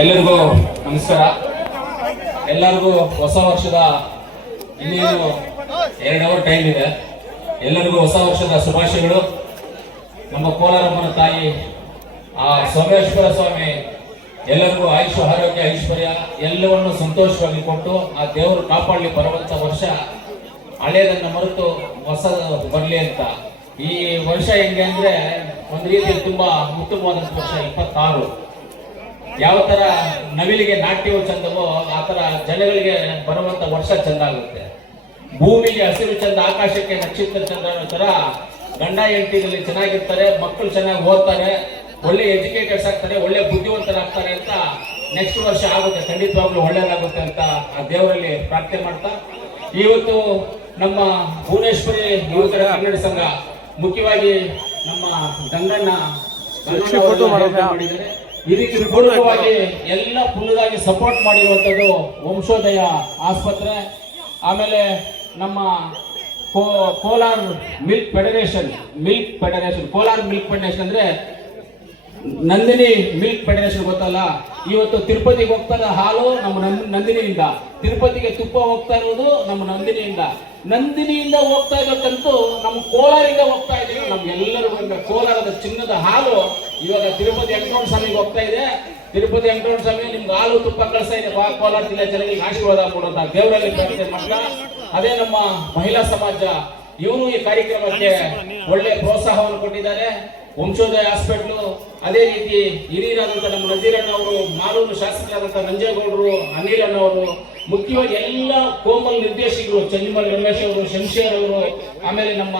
ಎಲ್ಲರಿಗೂ ನಮಸ್ಕಾರ ಎಲ್ಲರಿಗೂ ಹೊಸ ವರ್ಷದ ಇನ್ನೇನು ಎರಡು ಅವರ್ ಟೈಮ್ ಇದೆ ಎಲ್ಲರಿಗೂ ಹೊಸ ವರ್ಷದ ಶುಭಾಶಯಗಳು ನಮ್ಮ ಕೋಲಾರಮ್ಮನ ತಾಯಿ ಆ ಸೋಮೇಶ್ವರ ಸ್ವಾಮಿ ಎಲ್ಲರಿಗೂ ಆಯುಷ್ ಆರೋಗ್ಯ ಐಶ್ವರ್ಯ ಎಲ್ಲವನ್ನು ಸಂತೋಷವಾಗಿ ಕೊಟ್ಟು ಆ ದೇವರು ಕಾಪಾಡಲಿ ಬರುವಂತ ವರ್ಷ ಹಳೆಯದನ್ನು ಮರೆತು ಹೊಸ ಬರಲಿ ಅಂತ ಈ ವರ್ಷ ಹೆಂಗೆ ಅಂದ್ರೆ ಒಂದು ರೀತಿ ತುಂಬಾ ಉತ್ತಮವಾದಂಥ ವರ್ಷ ಇಪ್ಪತ್ತಾರು ಯಾವ ತರ ನವಿಲಿಗೆ ನಾಟ್ಯವು ಚಂದವೋ ಆ ತರ ಜನಗಳಿಗೆ ಬರುವಂತ ವರ್ಷ ಚಂದ ಆಗುತ್ತೆ ಭೂಮಿಗೆ ಹಸಿರು ಚಂದ ಆಕಾಶಕ್ಕೆ ನಕ್ಷತ್ರ ಚಂದ ಅನ್ನೋ ತರ ಗಂಡ ಹೆಂಡತಿನಲ್ಲಿ ಚೆನ್ನಾಗಿರ್ತಾರೆ ಮಕ್ಕಳು ಚೆನ್ನಾಗಿ ಓದ್ತಾರೆ ಒಳ್ಳೆ ಎಜುಕೇಟರ್ಸ್ ಆಗ್ತಾರೆ ಒಳ್ಳೆ ಬುದ್ಧಿವಂತರಾಗ್ತಾರೆ ಅಂತ ನೆಕ್ಸ್ಟ್ ವರ್ಷ ಆಗುತ್ತೆ ಖಂಡಿತವಾಗ್ಲೂ ಒಳ್ಳೇದಾಗುತ್ತೆ ಅಂತ ಆ ದೇವರಲ್ಲಿ ಪ್ರಾರ್ಥನೆ ಮಾಡ್ತಾ ಇವತ್ತು ನಮ್ಮ ಭುವನೇಶ್ವರಿ ಯುವಕರ ಕನ್ನಡ ಸಂಘ ಮುಖ್ಯವಾಗಿ ನಮ್ಮ ಗಂಗಣ್ಣ ಮಾಡಿದ್ದಾರೆ ಈ ರೀತಿ ಪೂರ್ಣವಾಗಿ ಎಲ್ಲ ಫುಲ್ಲಾಗಿ ಸಪೋರ್ಟ್ ಮಾಡಿರುವಂಥದ್ದು ವಂಶೋದಯ ಆಸ್ಪತ್ರೆ ಆಮೇಲೆ ನಮ್ಮ Kolar milk federation milk federation Kolar milk federation ಅಂದರೆ ನಂದಿನಿ ಮಿಲ್ಕ್ ಫೆಡರೇಷನ್ ಗೊತ್ತಲ್ಲ ಇವತ್ತು ತಿರುಪತಿಗೆ ಹೋಗ್ತಾ ಇರೋ ಹಾಲು ನಮ್ಮ ನಂದಿನಿಯಿಂದ ತಿರುಪತಿಗೆ ತುಪ್ಪ ಹೋಗ್ತಾ ಇರೋದು ನಮ್ಮ ನಂದಿನಿಯಿಂದ ನಂದಿನಿಯಿಂದ ಹೋಗ್ತಾ ಇರೋಕ್ಕಂತೂ ನಮ್ಮ ಕೋಲಾರಿಂದ ಹೋಗ್ತಾ ಇದೀವಿ ನಮ್ಗೆಲ್ಲರೂ ಕೋಲಾರದ ಚಿನ್ನದ ಹಾಲು ಇವಾಗ ತಿರುಪತಿ ವೆಂಕಟರಮಣ ಸ್ವಾಮಿಗೆ ಹೋಗ್ತಾ ಇದೆ ತಿರುಪತಿ ವೆಂಕಟರಮಣ ಸ್ವಾಮಿ ನಿಮ್ಗೆ ಹಾಲು ತುಪ್ಪ ಕಳಿಸ್ತಾ ಇದೆ ಕೋಲಾರ ಜಿಲ್ಲೆ ಜನರಿಗೆ ಆಶೀರ್ವಾದ ಕೊಡುವಂತ ದೇವರಲ್ಲಿ ಅದೇ ನಮ್ಮ ಮಹಿಳಾ ಸಮಾಜ ಇವನು ಈ ಕಾರ್ಯಕ್ರಮಕ್ಕೆ ಒಳ್ಳೆ ಪ್ರೋತ್ಸಾಹವನ್ನು ಕೊಟ್ಟಿದ್ದಾರೆ ವಂಶೋದಯ ಹಾಸ್ಪಿಟ್ಲು ಅದೇ ರೀತಿ ಹಿರಿಯರಾದಂತ ನಮ್ಮ ನಜೀರಣ್ಣ ಅವರು ಮಾಲೂರು ಶಾಸಕರಾದಂಥ ನಂಜೇಗೌಡರು ಅನಿಲ್ ಅಣ್ಣವರು ಮುಖ್ಯವಾಗಿ ಎಲ್ಲ ಕೋಮಲ್ ನಿರ್ದೇಶಕರು ಚಂದಿಮಲ್ ರಮೇಶ್ ಅವರು ಶಂಶೇರ್ ಅವರು ಆಮೇಲೆ ನಮ್ಮ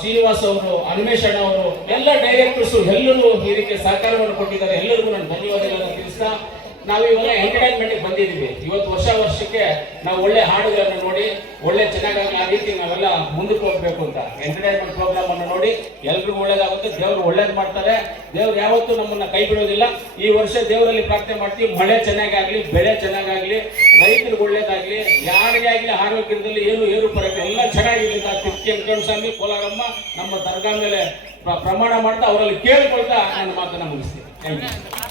ಶ್ರೀನಿವಾಸ್ ಅವರು ಅಣ್ಣ ಅವರು ಎಲ್ಲ ಡೈರೆಕ್ಟರ್ಸ್ ಎಲ್ಲರೂ ಇದಕ್ಕೆ ಸಹಕಾರವನ್ನು ಕೊಟ್ಟಿದ್ದಾರೆ ಎಲ್ಲರಿಗೂ ನಾನು ಧನ್ಯವಾದಗಳನ್ನು ತಿಳಿಸ್ತಾ ನಾವು ಇವಾಗ ಎಂಟರ್ಟೈನ್ಮೆಂಟ್ಗೆ ಬಂದಿದ್ದೀವಿ ಇವತ್ತು ವರ್ಷ ವರ್ಷಕ್ಕೆ ನಾವು ಒಳ್ಳೆ ಹಾಡುಗಳನ್ನು ನೋಡಿ ಒಳ್ಳೆ ಚೆನ್ನಾಗಿ ಆ ರೀತಿ ನಾವೆಲ್ಲ ಮುಂದಕ್ಕೆ ಹೋಗ್ಬೇಕು ಅಂತ ಎಂಟರ್ಟೈನ್ಮೆಂಟ್ ಪ್ರೋಗ್ರಾಮ್ ಅನ್ನು ನೋಡಿ ಎಲ್ರಿಗೂ ಒಳ್ಳೇದಾಗುತ್ತೆ ದೇವರು ಒಳ್ಳೇದು ಮಾಡ್ತಾರೆ ದೇವ್ರು ಯಾವತ್ತೂ ನಮ್ಮನ್ನ ಕೈ ಬಿಡೋದಿಲ್ಲ ಈ ವರ್ಷ ದೇವರಲ್ಲಿ ಪ್ರಾರ್ಥನೆ ಮಾಡ್ತೀವಿ ಮಳೆ ಆಗಲಿ ಬೆಳೆ ಚೆನ್ನಾಗಾಗ್ಲಿ ರೈತರಿಗೆ ಒಳ್ಳೇದಾಗ್ಲಿ ಯಾರಿಗೆ ಆಗಲಿ ಆರೋಗ್ಯದಲ್ಲಿ ಏನು ಏರುಪಡುತ್ತೆ ಎಲ್ಲ ಚೆನ್ನಾಗಿರಲಿ ಅಂತ ತಿರುಪತಿ ಸ್ವಾಮಿ ಕೋಲಾರಮ್ಮ ನಮ್ಮ ದರ್ಗಾ ಮೇಲೆ ಪ್ರಮಾಣ ಮಾಡ್ತಾ ಅವರಲ್ಲಿ ಕೇಳಿಕೊಳ್ತಾ ನನ್ನ ಮಾತನ್ನ ಮುಗಿಸ್ತೀನಿ ಥ್ಯಾಂಕ್ ಯು